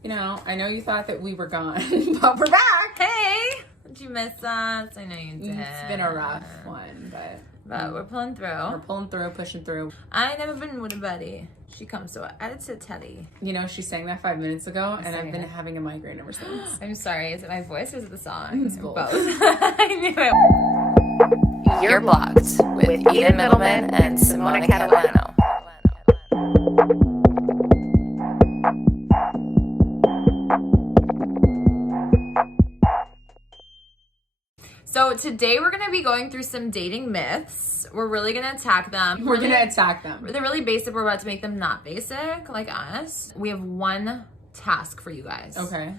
You know, I know you thought that we were gone, but we're back. Hey! Did you miss us? I know you did. It's been a rough one, but we're pulling through. We're pulling through, pushing through. I never been with a buddy. She comes to it to Teddy. You know, she sang that 5 minutes ago, and I've been having a migraine ever since. I'm sorry. Is it my voice or is it the song? It's both. I knew it. You're Blocked with Eden Middleman and Simona Catalano. So today we're going to be going through some dating myths. We're really going to attack them. We're going to attack them. They're really basic. We're about to make them not basic like us. We have one task for you guys. Okay.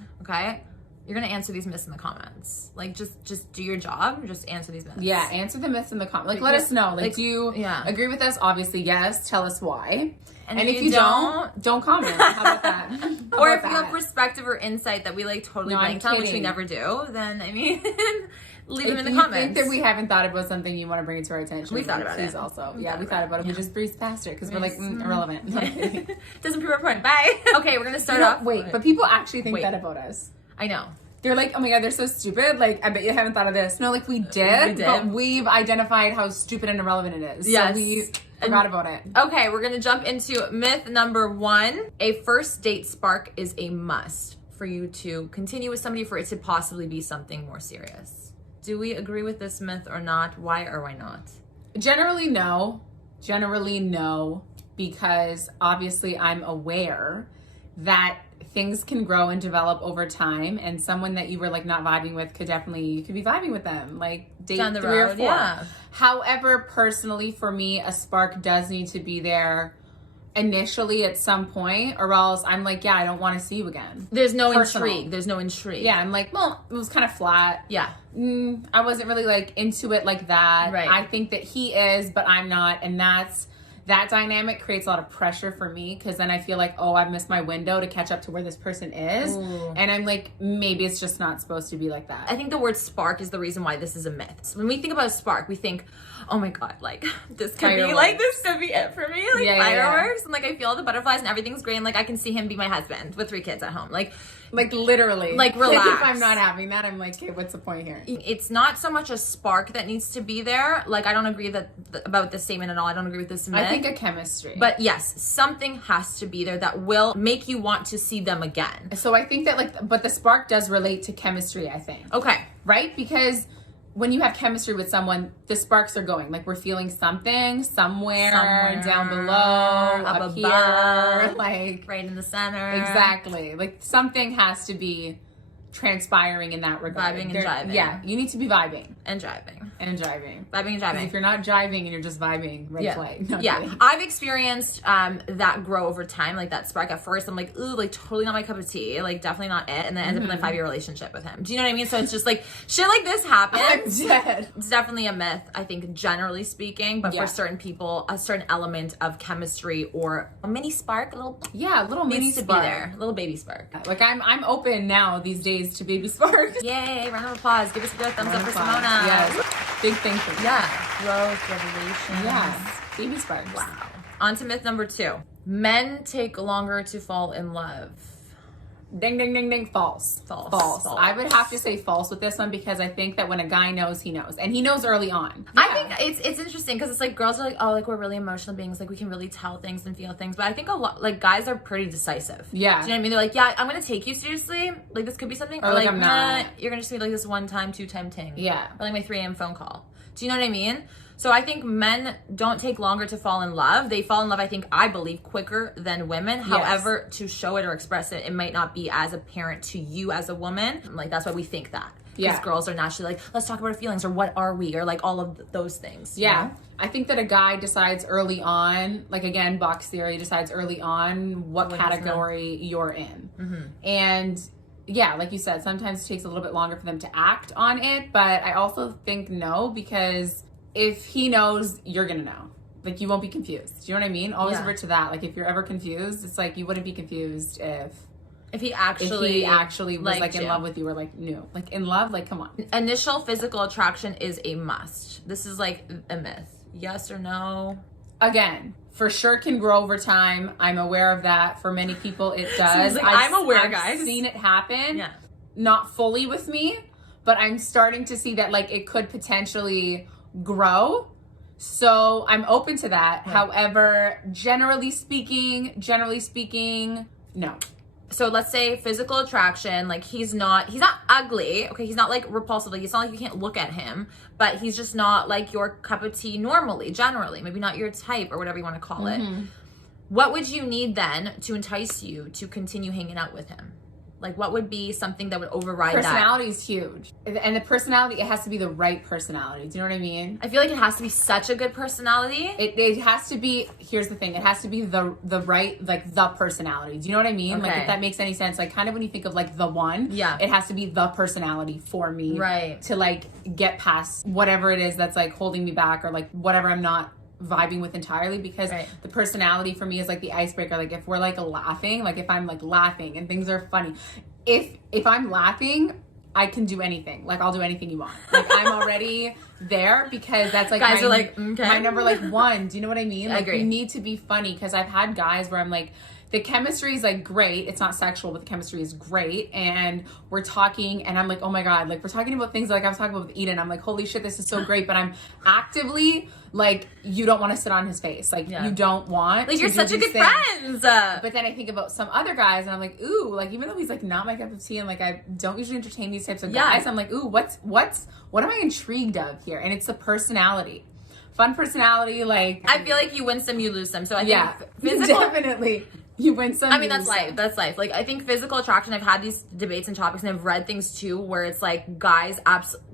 You're going to answer these myths in the comments. Like, just do your job. Just answer these myths. Yeah, answer the myths in the comments. Like, let us know. Like, do you agree with us? Obviously, yes. Tell us why. And if you don't comment. How about that? Or if you have perspective or insight that we like totally blanked on, which we never do, then I mean, leave them in the comments. If you think that we haven't thought about something you want to bring it to our attention, we thought about it. Please also. We thought about it. We just breezed past it because we're like, irrelevant. Doesn't prove our point. Bye. Okay, we're going to start off. Wait, but people actually think that about us. I know. They're like, oh my God, they're so stupid. Like, I bet you haven't thought of this. No, like we did. But we've identified how stupid and irrelevant it is. Yes. So we forgot about it. Okay, we're going to jump into myth number 1. A first date spark is a must for you to continue with somebody, for it to possibly be something more serious. Do we agree with this myth or not? Why or why not? Generally, no. Because obviously I'm aware that things can grow and develop over time, and someone that you were like not vibing with you could be vibing with them like date down the 3 road, or 4. Yeah. However, personally for me, a spark does need to be there initially at some point, or else I'm like, I don't want to see you again. There's no intrigue. Yeah, I'm like, well, it was kind of flat. Yeah. I wasn't really like into it like that. Right. I think that he is, but I'm not, and that dynamic creates a lot of pressure for me, because then I feel like, oh, I've missed my window to catch up to where this person is. Ooh. And I'm like, maybe it's just not supposed to be like that. I think the word spark is the reason why this is a myth. So when we think about a spark, we think, oh my God, like this could be it for me, like fireworks. And like I feel the butterflies and everything's great, and like I can see him be my husband with 3 kids at home. Like literally. Like relax. If I'm not having that, I'm like, okay, what's the point here? It's not so much a spark that needs to be there. Like I don't agree about this statement at all. I don't agree with this myth. I think a chemistry. But yes, something has to be there that will make you want to see them again. So I think that but the spark does relate to chemistry, I think. Okay. Right? Because when you have chemistry with someone, the sparks are going. Like we're feeling something somewhere down below, up above, here, like right in the center. Exactly. Like something has to be transpiring in that regard. Vibing and jiving. Yeah, you need to be vibing. And jiving. Vibing and jiving. If you're not jiving and you're just vibing, red flag. No, yeah. I've experienced that grow over time, like that spark. At first I'm like, ooh, like totally not my cup of tea, like definitely not it, and then ends up in a 5-year relationship with him. Do you know what I mean? So it's just like shit like this happens. I'm dead. It's definitely a myth, I think, generally speaking, but for certain people, a certain element of chemistry or a mini spark, a little mini spark, be there, a little baby spark. Like I'm open now these days to baby sparks. Yay! Round of applause. Give us a good thumbs up for Simona. Yes. Big thing for me. Yeah. Growth, revelation. Yes. Baby sparks. Wow. On to myth number 2. Men take longer to fall in love. Ding, ding, ding, ding. False. I would have to say false with this one, because I think that when a guy knows, he knows. And he knows early on. Yeah. I think it's interesting, because it's like girls are like, oh, like we're really emotional beings. Like we can really tell things and feel things. But I think a lot, like guys are pretty decisive. Yeah. Do you know what I mean? They're like, yeah, I'm going to take you seriously. Like this could be something. Or like I'm not. You're going to just be like this 1-time, 2-time thing. Yeah. Or like my 3 a.m. phone call. Do you know what I mean? So I think men don't take longer to fall in love. They fall in love, I believe, quicker than women. Yes. However, to show it or express it, it might not be as apparent to you as a woman. Like, that's why we think that. Because girls are naturally like, let's talk about our feelings, or what are we, or like all of those things. Yeah. You know? I think that a guy decides early on, like again, box theory, decides early on what category you're in. Mm-hmm. And yeah, like you said, sometimes it takes a little bit longer for them to act on it. But I also think no, because if he knows, you're gonna know. Like you won't be confused. Do you know what I mean? Always revert to that. Like if you're ever confused, it's like you wouldn't be confused if he actually was like in love with you, or like knew. Like in love, like come on. Initial physical attraction is a must. This is like a myth. Yes or no? again, for sure can grow over time. I'm aware of that. For many people, it does. Like, I'm aware, I've guys. seen it happen. Yeah. Not fully with me, but I'm starting to see that like it could potentially grow. So I'm open to that. Right. However, generally speaking, no. So let's say physical attraction, like he's not ugly, okay? He's not like repulsive, like it's not like you can't look at him, but he's just not like your cup of tea normally, generally, maybe not your type or whatever you want to call it. What would you need then to entice you to continue hanging out with him? Like what would be something that would override that? Personality is huge. And the personality, it has to be the right personality. Do you know what I mean? I feel like it has to be such a good personality. It has to be, here's the thing, it has to be the right, like the personality. Do you know what I mean? Like Okay. if that makes any sense, like kind of when you think of like the one, Yeah. it has to be the personality for me. Right. To like get past whatever it is that's like holding me back or like whatever I'm not vibing with entirely, because Right. the personality for me is like the icebreaker. Like if we're like laughing, like if I'm like laughing and things are funny, if I'm laughing, I can do anything. Like I'll do anything you want. Like I'm already there because that's like Guys my, are like, okay. my number like one. Do you know what I mean? I Like agree. you need to be funny, because I've had guys where I'm like, the chemistry is like great. It's not sexual, but the chemistry is great. And we're talking and I'm like, oh my God, like we're talking about things like I was talking about with Eden. I'm like, holy shit, this is so great. But I'm actively like, you don't want to sit on his face. Like Yeah. you don't want Like to you're do such a these good things. friends. But then I think about some other guys and I'm like, ooh, like even though he's like not my cup of tea and like I don't usually entertain these types of Yeah. guys, I'm like, ooh, what am I intrigued of here? And it's the personality. Fun personality, like I feel like you win some, you lose some. So I think yeah, physical. definitely. You win some. I mean, you that's lose some. life. That's life. Like, I think physical attraction, I've had these debates and topics and I've read things too where it's like guys,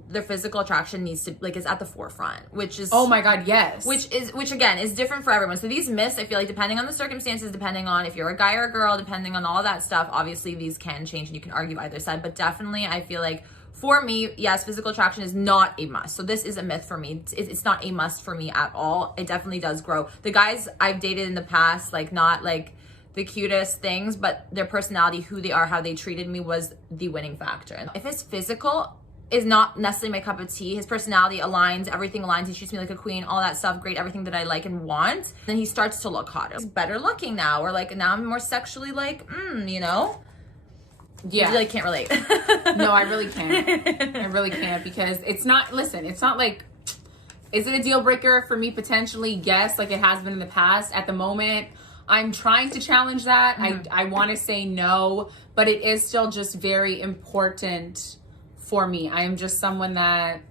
their physical attraction needs to, like, is at the forefront, which is. Oh my God, yes. Which again is different for everyone. So these myths, I feel like depending on the circumstances, depending on if you're a guy or a girl, depending on all that stuff, obviously these can change and you can argue either side. But definitely, I feel like for me, yes, physical attraction is not a must. So this is a myth for me. It's not a must for me at all. It definitely does grow. The guys I've dated in the past, like not like the cutest things, but their personality, who they are, how they treated me was the winning factor. If his physical is not necessarily my cup of tea, his personality aligns, everything aligns, he treats me like a queen, all that stuff, great, everything that I like and want, then he starts to look hotter. He's better looking now, or like now I'm more sexually like, you know? yeah. You like can't relate. No, I really can't. I really can't, because it's not, listen, it's not like, is it a deal breaker for me? Potentially, yes, like it has been in the past. At the moment, I'm trying to challenge that. I want to say no, but it is still just very important for me. I am just someone that,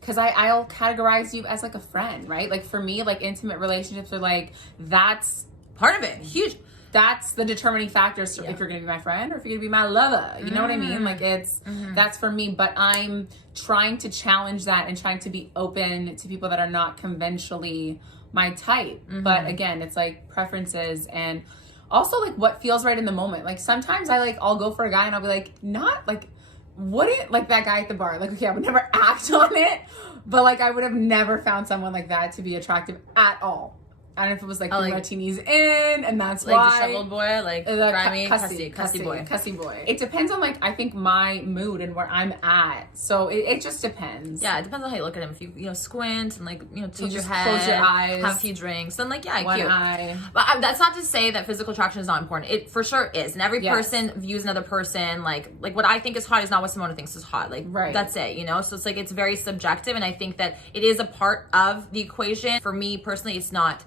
because I'll categorize you as like a friend, right? Like for me, like intimate relationships are like, that's Part of it, huge. that's the determining factor if you're gonna be my friend or if you're gonna be my lover. You know what I mean? Like it's that's for me, but I'm trying to challenge that and trying to be open to people that are not conventionally my type. But again, it's like preferences and also like what feels right in the moment. Like sometimes I'll go for a guy and I'll be like, not like, wouldn't like that guy at the bar. Like, okay, I would never act on it, but like I would have never found someone like that to be attractive at all. I don't know if it was like the martinis in, and that's Like why. disheveled boy, like The grimy, cussy boy. Cussy boy. It depends on like, I think my mood and where I'm at. So it just depends. Yeah, it depends on how you look at him. If you squint and like tilt your just head, close your eyes, have a few drinks, then like one cute. eye. But that's not to say that physical attraction is not important. It for sure is, and every Yes. person views another person like what I think is hot is not what Simona thinks is hot. Like Right. that's it, So it's like it's very subjective, and I think that it is a part of the equation. For me personally, it's not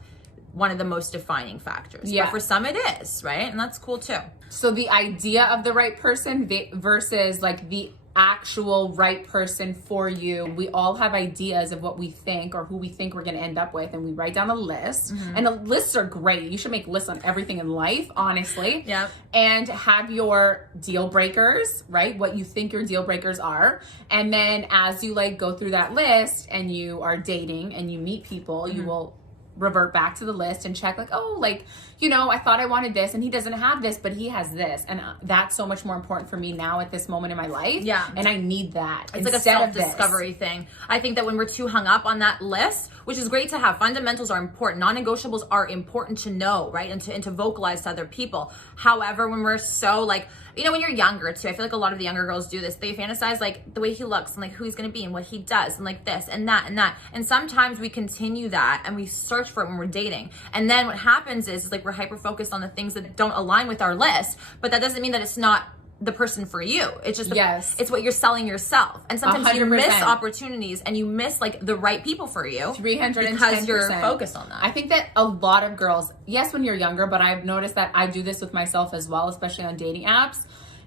one of the most defining factors. Yeah. But for some it is, right? And that's cool too. So the idea of the right person versus like the actual right person for you. We all have ideas of what we think or who we think we're going to end up with, and we write down a list. And the lists are great. You should make lists on everything in life, honestly. Yeah. And have your deal breakers, right? What you think your deal breakers are. And then as you like go through that list and you are dating and you meet people, you will revert back to the list and check like, oh, like, I thought I wanted this and he doesn't have this, but he has this. And that's so much more important for me now at this moment in my life. Yeah. And I need that. It's like a self-discovery thing. I think that when we're too hung up on that list, which is great to have, fundamentals are important. Non-negotiables are important to know, right? And to vocalize to other people. However, when we're so like, you know, when you're younger too, I feel like a lot of the younger girls do this. They fantasize like the way he looks and like who he's going to be and what he does and like this and that and that. And sometimes we continue that and we search for it when we're dating. And then what happens is like we're hyper focused on the things that don't align with our list, but that doesn't mean that it's not the person for you. It's just it's what you're selling yourself. And sometimes 100%. You miss opportunities and you miss like the right people for you 310% because you're focused on that. I think that a lot of girls, yes, when you're younger, but I've noticed that I do this with myself as well, especially on dating apps.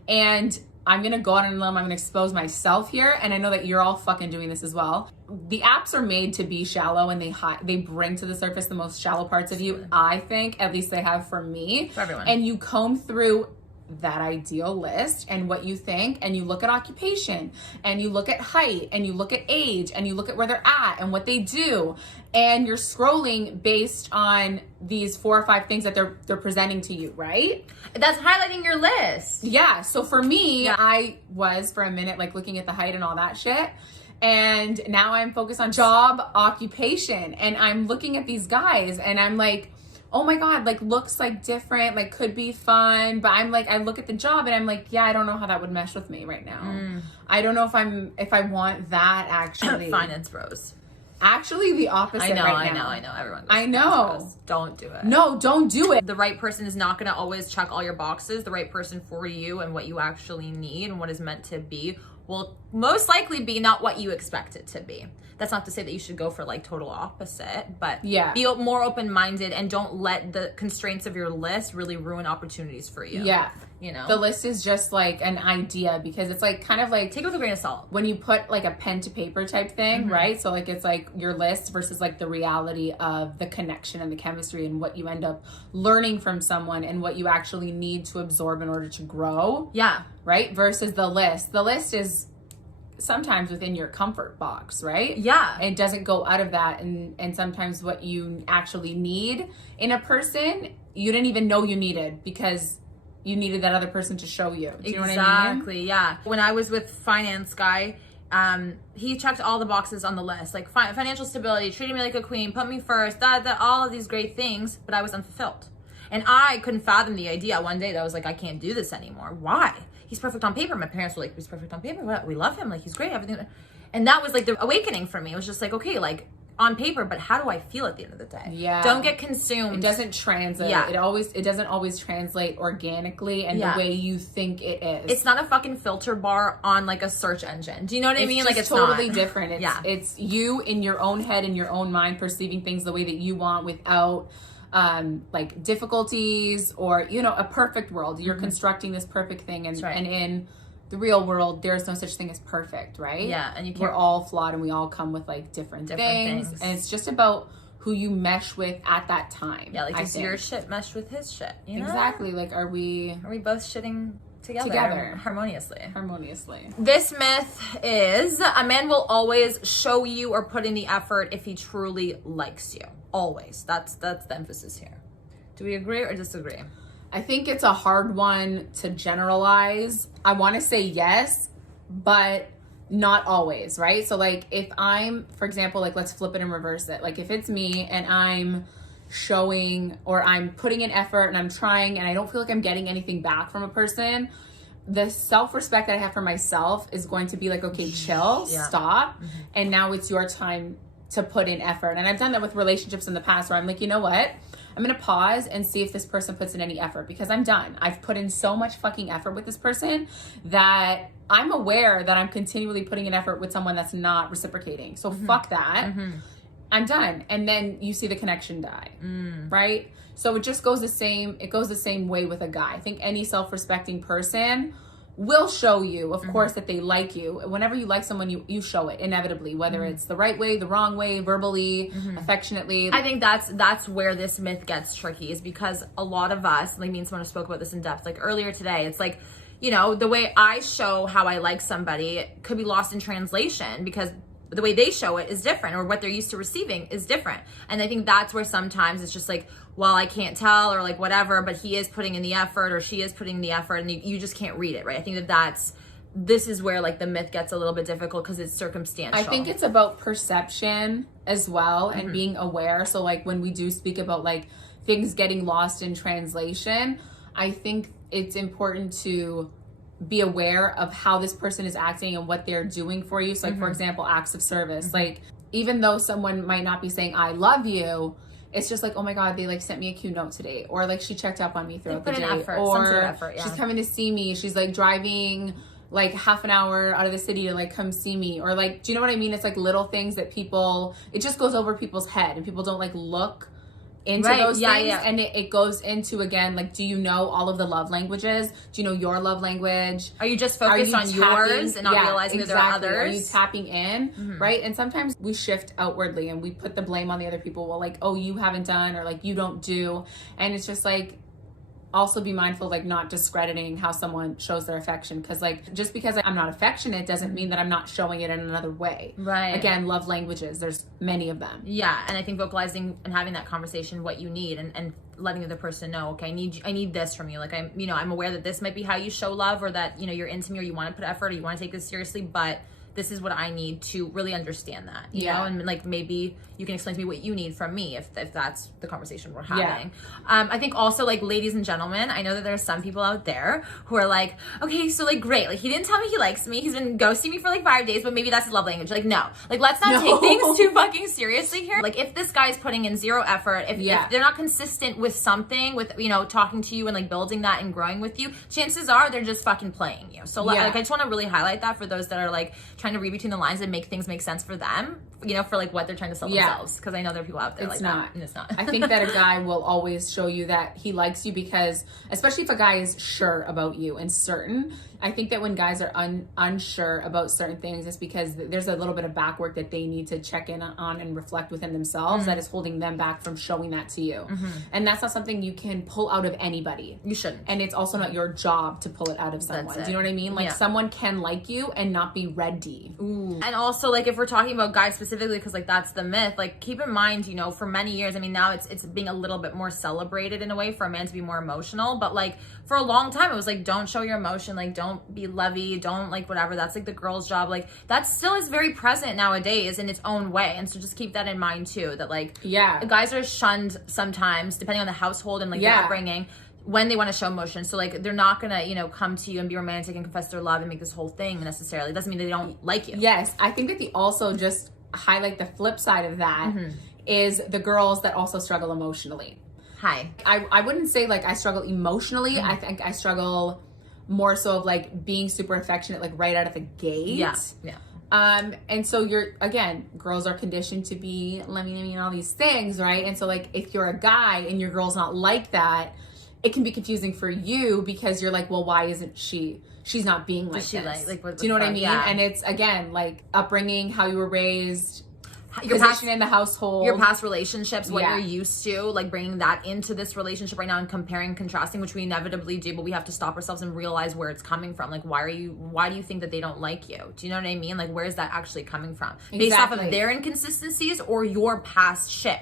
And I'm gonna go out on a limb, I'm gonna expose myself here, and I know that you're all fucking doing this as well. The apps are made to be shallow, and they bring to the surface the most shallow parts of you, I think, at least they have for me. For everyone. And you comb through that ideal list and what you think, and you look at occupation, and you look at height, and you look at age, and you look at where they're at and what they do, and you're scrolling based on these 4 or 5 things that they're presenting to you, right? That's highlighting your list. Yeah. So for me, I was for a minute like looking at the height and all that shit. And now I'm focused on job, occupation, and I'm looking at these guys and I'm like, oh my God, like looks like different, like could be fun. But I'm like, I look at the job and I'm like, yeah, I don't know how that would mesh with me right now. I don't know if I want that actually. Finance bros. Actually, the opposite. I know. Everyone goes I know. Don't do it. No, don't do it. The right person is not going to always check all your boxes. The right person for you and what you actually need and what is meant to be will most likely be not what you expect it to be. That's not to say that you should go for like total opposite, but be more open-minded and don't let the constraints of your list really ruin opportunities for you. Yeah. You know, the list is just like an idea because it's like kind of like take it with a grain of salt when you put like a pen to paper type thing, right? So like it's like your list versus like the reality of the connection and the chemistry and what you end up learning from someone and what you actually need to absorb in order to grow. Yeah. Right? Versus the list. The list is sometimes within your comfort box, right? Yeah. It doesn't go out of that. And sometimes what you actually need in a person, you didn't even know you needed because you needed that other person to show you. Do you know what I mean? Exactly, yeah. When I was with finance guy, he checked all the boxes on the list, like financial stability, treating me like a queen, put me first, all of these great things, but I was unfulfilled. And I couldn't fathom the idea one day that I was like, I can't do this anymore. Why? He's perfect on paper. My parents were like, he's perfect on paper. What? We love him. Like, he's great. Everything. And that was like the awakening for me. It was just like, okay, like on paper, but how do I feel at the end of the day? Yeah. Don't get consumed. It doesn't translate. Yeah. It doesn't always translate organically and the way you think it is. It's not a fucking filter bar on like a search engine. Do you know what I mean? Like it's totally not. Different. It's you in your own head, in your own mind, perceiving things the way that you want without like difficulties or, you know, a perfect world. You're constructing this perfect thing and in the real world, there's no such thing as perfect, right? Yeah, and we're all flawed and we all come with like different things. And it's just about who you mesh with at that time. Yeah, like does your shit mesh with his shit? You know? Exactly. Like, are we both shitting together harmoniously? This myth is a man will always show you or put in the effort if he truly likes you. Always. That's the emphasis here. Do we agree or disagree? I think it's a hard one to generalize. I want to say yes, but not always, right? So like if I'm, for example, like let's flip it and reverse it. Like if it's me and I'm showing or I'm putting in effort and I'm trying and I don't feel like I'm getting anything back from a person, the self-respect that I have for myself is going to be like, okay, chill, stop. And now it's your time to put in effort. And I've done that with relationships in the past where I'm like, you know what? I'm going to pause and see if this person puts in any effort because I'm done. I've put in so much fucking effort with this person that I'm aware that I'm continually putting in effort with someone that's not reciprocating. So fuck that. I'm done. And then you see the connection die, right? So it just goes the same way with a guy. I think any self-respecting person will show you, of course, that they like you. Whenever you like someone, you show it inevitably, whether it's the right way, the wrong way, verbally, affectionately. I think that's where this myth gets tricky, is because a lot of us, like me and someone spoke about this in depth, like earlier today, it's like, you know, the way I show how I like somebody could be lost in translation because the way they show it is different, or what they're used to receiving is different. And I think that's where sometimes it's just like, well, I can't tell, or like whatever, but he is putting in the effort or she is putting in the effort, and you just can't read it, right? I think this is where like the myth gets a little bit difficult because it's circumstantial. I think it's about perception as well and being aware. So like when we do speak about like things getting lost in translation, I think it's important to be aware of how this person is acting and what they're doing for you. So like, for example, acts of service. Like, even though someone might not be saying, I love you, it's just like, oh my God, they like sent me a cute note today. Or like, she checked up on me throughout the day. Effort, or some sort of effort, she's coming to see me. She's like driving like half an hour out of the city to like come see me. Or like, do you know what I mean? It's like little things that people, it just goes over people's head and people don't like look into those things. And it goes into, again, like, do you know all of the love languages? Do you know your love language? Are you just focused on yours and not realizing that there are others? Are you tapping in? Right? And sometimes we shift outwardly and we put the blame on the other people. Well, like, oh, you haven't done, or like, you don't do. And it's just like, also be mindful, like, not discrediting how someone shows their affection, because like, just because I'm not affectionate doesn't mean that I'm not showing it in another way. Right. Again, love languages, there's many of them. Yeah. And I think vocalizing and having that conversation, what you need, and letting the other person know, okay, I need this from you. Like, I'm aware that this might be how you show love, or that, you're into me, or you want to put effort, or you want to take this seriously, but this is what I need to really understand that, you know? And like, maybe you can explain to me what you need from me if that's the conversation we're having. I think also, like, ladies and gentlemen, I know that there's some people out there who are like, okay, so like, great, like, he didn't tell me he likes me, he's been ghosting me for like 5 days, but maybe that's his love language. Like, no, like, let's not take things too fucking seriously here. Like, if this guy's putting in zero effort, if they're not consistent with something, with, talking to you and like building that and growing with you, chances are they're just fucking playing you. So like, I just want to really highlight that for those that are like trying to read between the lines and make things make sense for them, for like what they're trying to sell themselves. Because I know there are people out there like that, and it's not. I think that a guy will always show you that he likes you, because especially if a guy is sure about you and certain, I think that when guys are unsure about certain things, it's because there's a little bit of back work that they need to check in on and reflect within themselves that is holding them back from showing that to you. And that's not something you can pull out of anybody. You shouldn't. And it's also not your job to pull it out of someone. Do you know what I mean? Like, someone can like you and not be ready. Ooh. And also, like, if we're talking about guys specifically, because like that's the myth, like, keep in mind, for many years, I mean, now it's being a little bit more celebrated in a way for a man to be more emotional, but like for a long time it was like, don't show your emotion, like, don't be lovey, don't like whatever, that's like the girl's job. Like, that still is very present nowadays in its own way. And so just keep that in mind too, that like, guys are shunned sometimes depending on the household and like their upbringing when they want to show emotion. So like, they're not gonna come to you and be romantic and confess their love and make this whole thing necessarily. It doesn't mean they don't like you. Yes, I think that they also just highlight the flip side of that is the girls that also struggle emotionally. I wouldn't say like I struggle emotionally. I think I struggle more so of like being super affectionate, like right out of the gate. And so girls are conditioned to be let me and all these things, right? And so like, if you're a guy and your girl's not like that, it can be confusing for you, because you're like, well, why isn't she's not being like this? Like, do you know what I mean? And it's, again, like upbringing, how you were raised, your position in the household, your past relationships, what you're used to, like bringing that into this relationship right now and comparing, contrasting, which we inevitably do, but we have to stop ourselves and realize where it's coming from. Like, why do you think that they don't like you? Do you know what I mean? Like, where is that actually coming from? Based off of their inconsistencies or your past shit?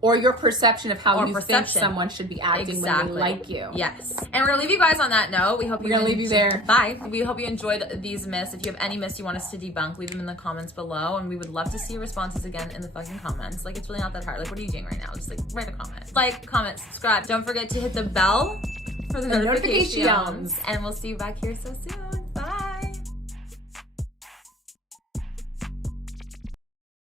Or your perception of how you think someone should be acting when they like you. Yes. And we're going to leave you guys on that note. We hope we're going to leave you there. Bye. We hope you enjoyed these myths. If you have any myths you want us to debunk, leave them in the comments below. And we would love to see your responses again in the fucking comments. Like, it's really not that hard. Like, what are you doing right now? Just like, write a comment. Like, comment, subscribe. Don't forget to hit the bell for the notifications. And we'll see you back here so soon.